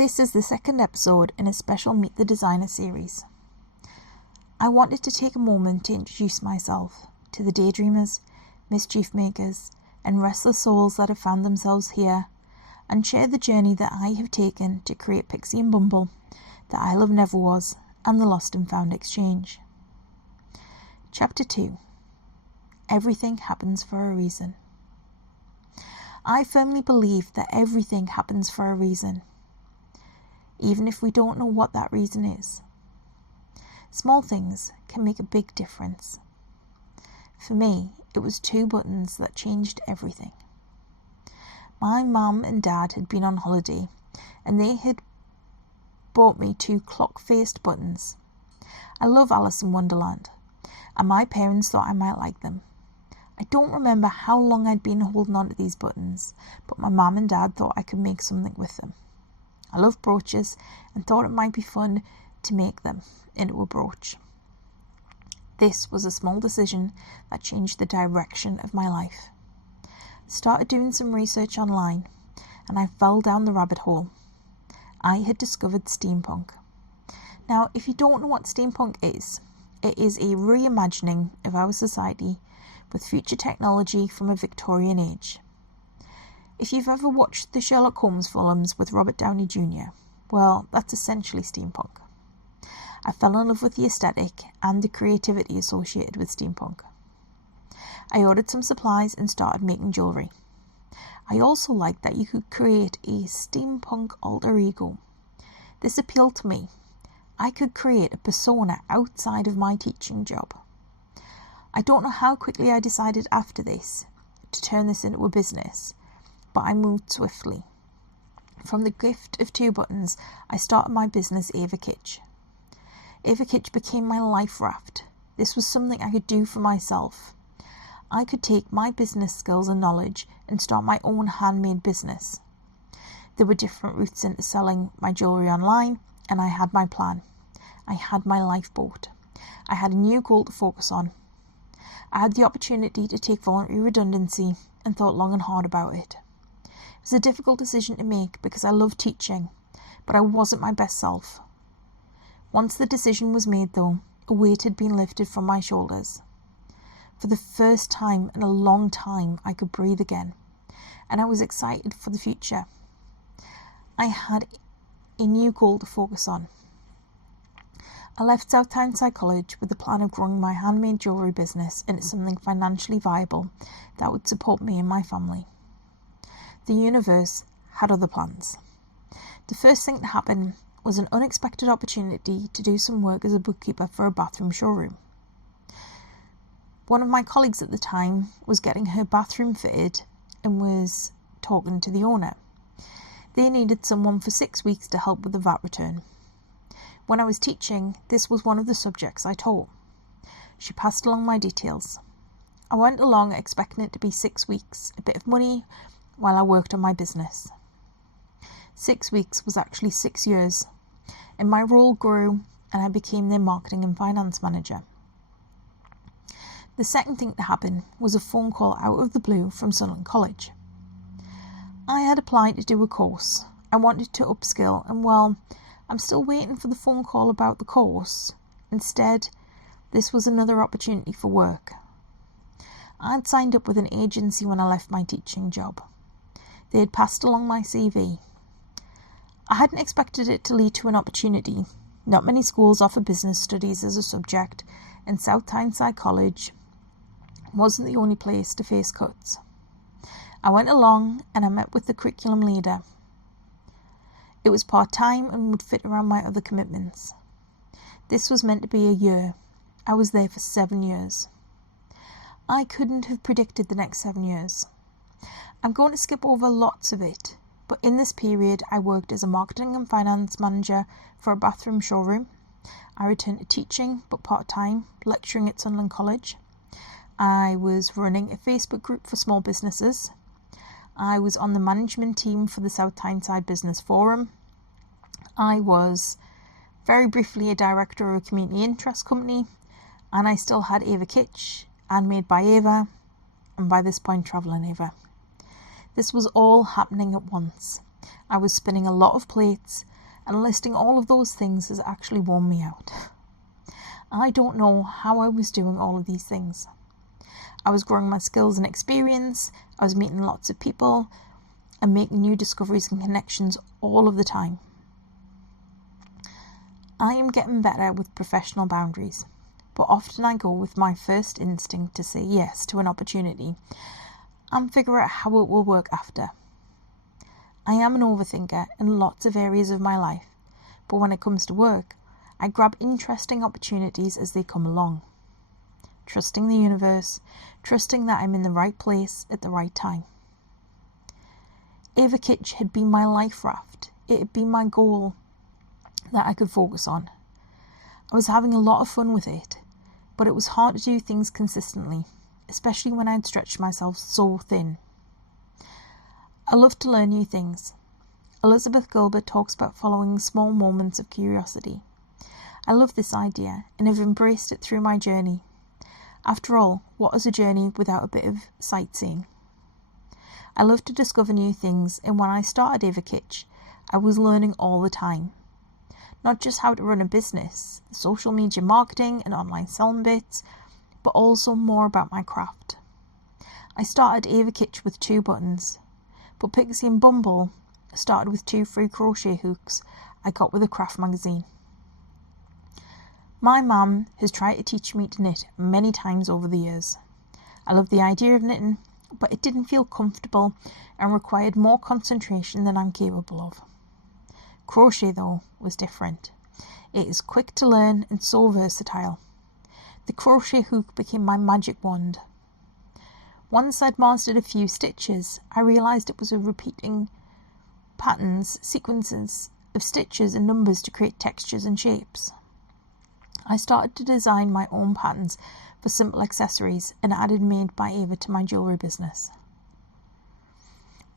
This is the second episode in a special Meet the Designer series. I wanted to take a moment to introduce myself to the daydreamers, mischief-makers and restless souls that have found themselves here, and share the journey that I have taken to create Pixie and Bumble, the Isle of Neverwas and the Lost and Found Exchange. Chapter 2. Everything happens for a reason. I firmly believe that everything happens for a reason, even if we don't know what that reason is. Small things can make a big difference. For me, it was 2 buttons that changed everything. My mum and dad had been on holiday, and they had bought me 2 clock-faced buttons. I love Alice in Wonderland, and my parents thought I might like them. I don't remember how long I'd been holding on to these buttons, but my mum and dad thought I could make something with them. I love brooches and thought it might be fun to make them into a brooch. This was a small decision that changed the direction of my life. I started doing some research online, and I fell down the rabbit hole. I had discovered steampunk. Now, if you don't know what steampunk is, it is a reimagining of our society with future technology from a Victorian age. If you've ever watched the Sherlock Holmes films with Robert Downey Jr., well, that's essentially steampunk. I fell in love with the aesthetic and the creativity associated with steampunk. I ordered some supplies and started making jewellery. I also liked that you could create a steampunk alter ego. This appealed to me. I could create a persona outside of my teaching job. I don't know how quickly I decided after this to turn this into a business, but I moved swiftly. From the gift of 2 buttons, I started my business, Ava Kitsch. Ava Kitsch became my life raft. This was something I could do for myself. I could take my business skills and knowledge and start my own handmade business. There were different routes into selling my jewellery online, and I had my plan. I had my lifeboat. I had a new goal to focus on. I had the opportunity to take voluntary redundancy and thought long and hard about it. It was a difficult decision to make because I loved teaching, but I wasn't my best self. Once the decision was made though, a weight had been lifted from my shoulders. For the first time in a long time, I could breathe again, and I was excited for the future. I had a new goal to focus on. I left South Tyneside College with the plan of growing my handmade jewellery business into something financially viable that would support me and my family. The universe had other plans. The first thing that happened was an unexpected opportunity to do some work as a bookkeeper for a bathroom showroom. One of my colleagues at the time was getting her bathroom fitted and was talking to the owner. They needed someone for 6 weeks to help with the VAT return. When I was teaching, this was one of the subjects I taught. She passed along my details. I went along expecting it to be 6 weeks, a bit of money, while I worked on my business. 6 weeks was actually 6 years, and my role grew and I became their marketing and finance manager. The second thing that happened was a phone call out of the blue from Sunderland College. I had applied to do a course. I wanted to upskill, and well, I'm still waiting for the phone call about the course. Instead, this was another opportunity for work. I'd signed up with an agency when I left my teaching job. They had passed along my CV. I hadn't expected it to lead to an opportunity. Not many schools offer business studies as a subject, and South Tyneside College wasn't the only place to face cuts. I went along and I met with the curriculum leader. It was part-time and would fit around my other commitments. This was meant to be a year. I was there for 7 years. I couldn't have predicted the next 7 years. I'm going to skip over lots of it, but in this period I worked as a marketing and finance manager for a bathroom showroom. I returned to teaching, but part-time, lecturing at Sunderland College. I was running a Facebook group for small businesses. I was on the management team for the South Tyneside Business Forum. I was very briefly a director of a community interest company, and I still had Ava Kitsch, handmade by Ava, and by this point Travelling Ava. This was all happening at once. I was spinning a lot of plates, and listing all of those things has actually worn me out. I don't know how I was doing all of these things. I was growing my skills and experience, I was meeting lots of people, and making new discoveries and connections all of the time. I am getting better with professional boundaries, but often I go with my first instinct to say yes to an opportunity and figure out how it will work after. I am an overthinker in lots of areas of my life, but when it comes to work, I grab interesting opportunities as they come along. Trusting the universe, trusting that I'm in the right place at the right time. Ava Kitsch had been my life raft. It had been my goal that I could focus on. I was having a lot of fun with it, but it was hard to do things consistently, especially when I'd stretched myself so thin. I love to learn new things. Elizabeth Gilbert talks about following small moments of curiosity. I love this idea and have embraced it through my journey. After all, what is a journey without a bit of sightseeing? I love to discover new things, and when I started Ava Kitsch, I was learning all the time. Not just how to run a business, social media marketing and online selling bits, but also more about my craft. I started Ava Kitsch with 2 buttons, but Pixie and Bumble started with 2 free crochet hooks I got with a craft magazine. My mum has tried to teach me to knit many times over the years. I love the idea of knitting, but it didn't feel comfortable and required more concentration than I'm capable of. Crochet, though, was different. It is quick to learn and so versatile. The crochet hook became my magic wand. Once I'd mastered a few stitches, I realised it was repeating patterns, sequences of stitches and numbers to create textures and shapes. I started to design my own patterns for simple accessories and added Made by Ava to my jewellery business.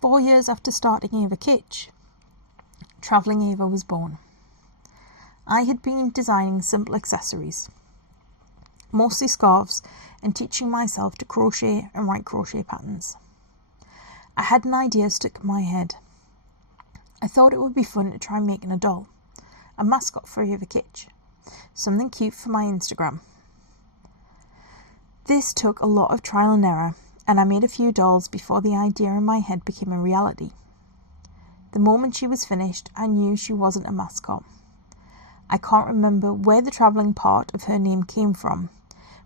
4 years after starting Ava Kitsch, Travelling Ava was born. I had been designing simple accessories, mostly scarves, and teaching myself to crochet and write crochet patterns. I had an idea stuck in my head. I thought it would be fun to try making a doll, a mascot for Ava Kitsch, something cute for my Instagram. This took a lot of trial and error, and I made a few dolls before the idea in my head became a reality. The moment she was finished, I knew she wasn't a mascot. I can't remember where the travelling part of her name came from,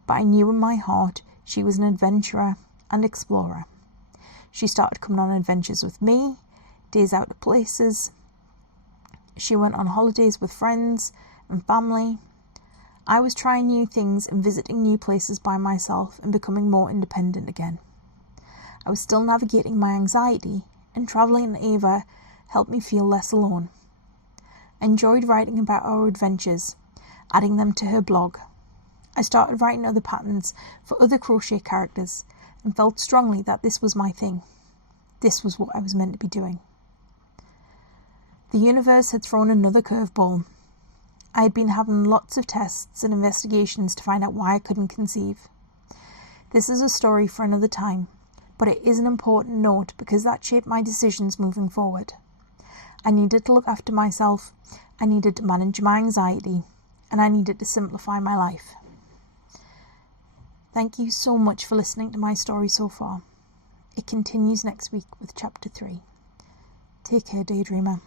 but I knew in my heart she was an adventurer and explorer. She started coming on adventures with me, days out to places. She went on holidays with friends and family. I was trying new things and visiting new places by myself and becoming more independent again. I was still navigating my anxiety, and travelling in Ava helped me feel less alone. I enjoyed writing about our adventures, adding them to her blog. I started writing other patterns for other crochet characters and felt strongly that this was my thing. This was what I was meant to be doing. The universe had thrown another curveball. I had been having lots of tests and investigations to find out why I couldn't conceive. This is a story for another time, but it is an important note because that shaped my decisions moving forward. I needed to look after myself, I needed to manage my anxiety, and I needed to simplify my life. Thank you so much for listening to my story so far. It continues next week with chapter 3. Take care, daydreamer.